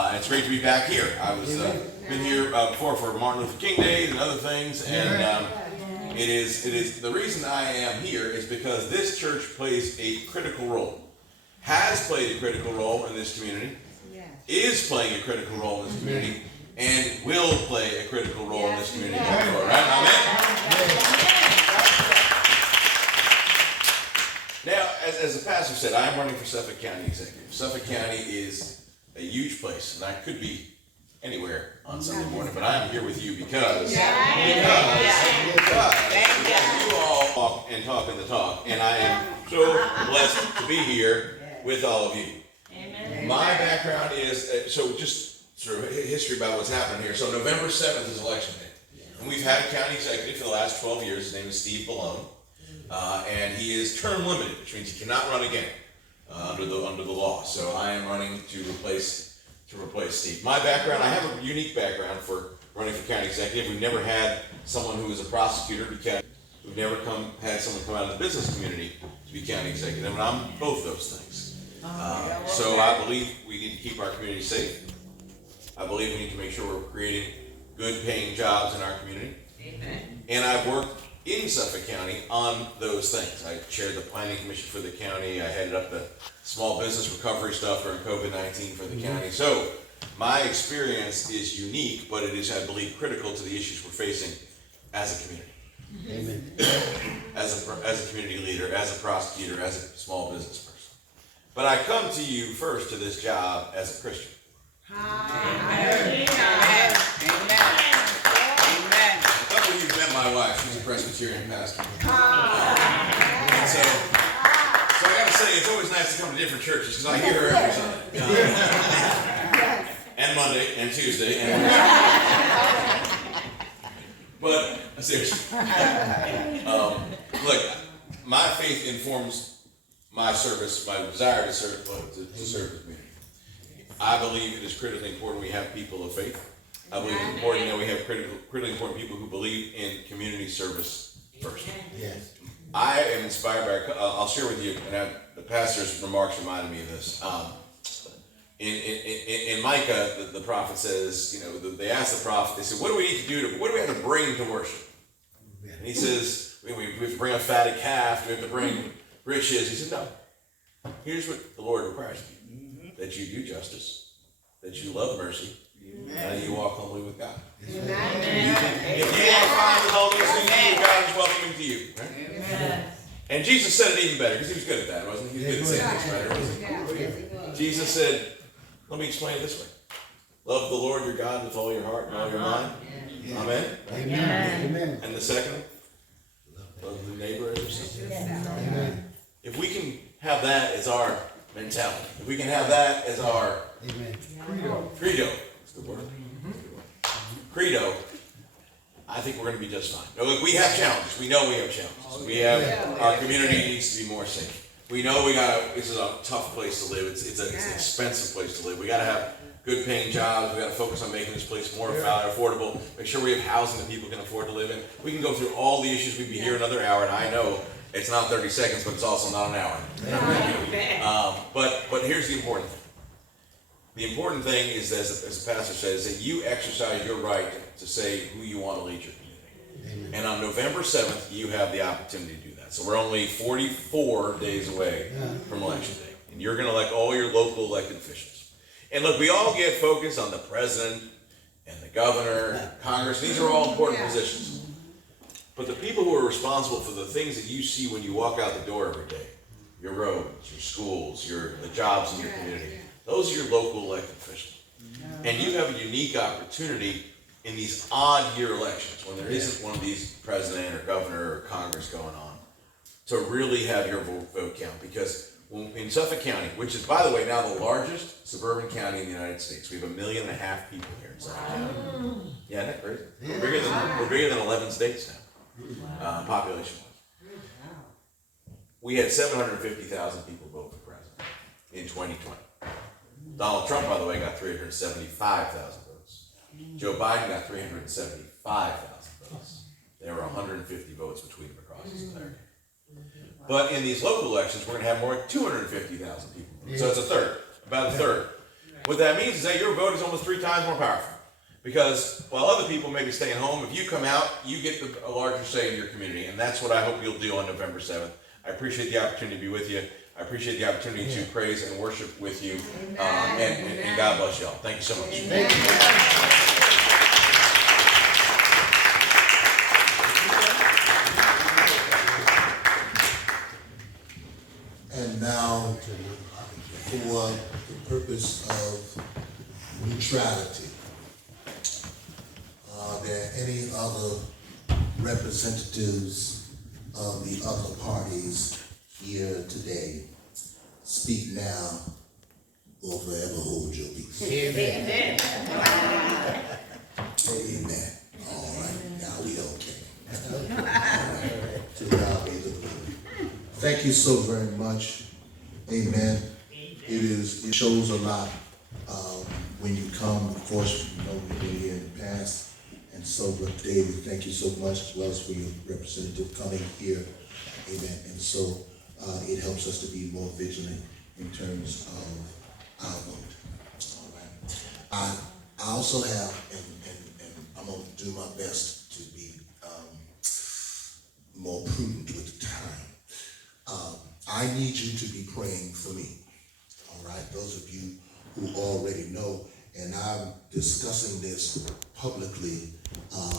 It's great to be back here. I was been here before for Martin Luther King Day and other things, and it is the reason I am here is because this church plays a critical role, has played a critical role in this community, is playing a critical role in this community, and will play a critical role in this community going forward. Right? Amen. Now, as the pastor said, I am running for Suffolk County Executive. Suffolk County is a huge place, and I could be anywhere on Sunday morning, but I am here with you because you all talk and talk the talk, and I am so blessed to be here with all of you. Amen. My background is, so just sort of history about what's happening here. So November 7th is election day, and we've had a county executive for the last 12 years. His name is Steve Calone, and he is term limited, which means he cannot run again under the law. So I am running to replace Steve. My background, I have a unique background for running for county executive. We've never had someone who is a prosecutor because we've never had someone come out of the business community to be county executive, and I'm both those things. So I believe we need to keep our community safe. I believe we need to make sure we're creating good paying jobs in our community. Amen. And I've worked in Suffolk County on those things. I chaired the planning commission for the county. I headed up the small business recovery stuff during COVID-19 for the county. So my experience is unique, but it is, I believe, critical to the issues we're facing as a community. Amen. As a community leader, as a prosecutor, as a small business person. But I come to you first to this job as a Christian. Amen. You've met my wife. She's a Presbyterian pastor. And so I got to say, it's always nice to come to different churches because I hear her every Sunday. And Monday, and Tuesday, and Wednesday. But, seriously. Look, my faith informs my service, my desire to serve the community. I believe it is critically important we have people of faith. I believe it's important that we have critically important people who believe in community service first. Yes. I am inspired by, I'll share with you, and the pastor's remarks reminded me of this. In Micah, the prophet says, they asked the prophet, they said, what do we need to do what do we have to bring to worship? And he says, we have to bring a fatted calf, we have to bring riches. He said, no. Here's what the Lord requires of you. That you do justice, that you love mercy, and that you walk humbly with God. If you want to find the holiness in you, God is welcoming to you. Right? And Jesus said it even better, because he was good at that, wasn't he? He was good at saying things better, wasn't he? Jesus said, let me explain it this way. Love the Lord your God with all your heart and all your mind. Amen? Amen. And the second, love the neighbor as yourself. Amen. If we can have that as our mentality, if we can have that as our credo, that's a good word. Credo, I think we're going to be just fine. Now, look, we have challenges. We know we have challenges. Our community needs to be more safe. We know this is a tough place to live. It's an expensive place to live. We got to have good paying jobs. We got to focus on making this place more affordable. Make sure we have housing that people can afford to live in. We can go through all the issues. We'd be here another hour, and I know it's not 30 seconds, but it's also not an hour. But here's the important thing. The important thing is, as the pastor says, that you exercise your right to say who you want to lead your community. Amen. And on November 7th, you have the opportunity to do that. So we're only 44 days away from Election Day. And you're going to elect all your local elected officials. And look, we all get focused on the president and the governor and Congress. These are all important positions. But the people who are responsible for the things that you see when you walk out the door every day, your roads, your schools, the jobs in your community, those are your local elected officials. And you have a unique opportunity in these odd year elections, when there isn't one of these president or governor or Congress going on, to really have your vote count. Because in Suffolk County, which is, by the way, now the largest suburban county in the United States, we have 1.5 million people here in Suffolk County. Yeah, isn't that crazy? We're bigger than 11 states now, population-wise. We had 750,000 people vote for president in 2020. Donald Trump, by the way, got 375,000 votes. Joe Biden got 375,000 votes. There were 150 votes between them across his entire country. But in these local elections, we're going to have more than 250,000 people. So it's a third, about a third. What that means is that your vote is almost 3 times more powerful. Because while other people may be staying home, if you come out, you get a larger say in your community. And that's what I hope you'll do on November 7th. I appreciate the opportunity to be with you. I appreciate the opportunity to praise and worship with you. And God bless y'all. Thank you so much. Thank you. And now, for the purpose of neutrality, are there any other representatives of the other parties here today? Speak now or forever hold your peace. Amen. Amen. All right, now we okay. All right. To God be the glory. Thank you so very much. Amen. It shows a lot when you come. Of course, you know we've been here in the past, and so, but David, thank you so much, as well as for your representative coming here. Amen. And so it helps us to be more vigilant in terms of our vote. All right. I also have, and I'm going to do my best to be more prudent with the time. I need you to be praying for me. All right. Those of you who already know, and I'm discussing this publicly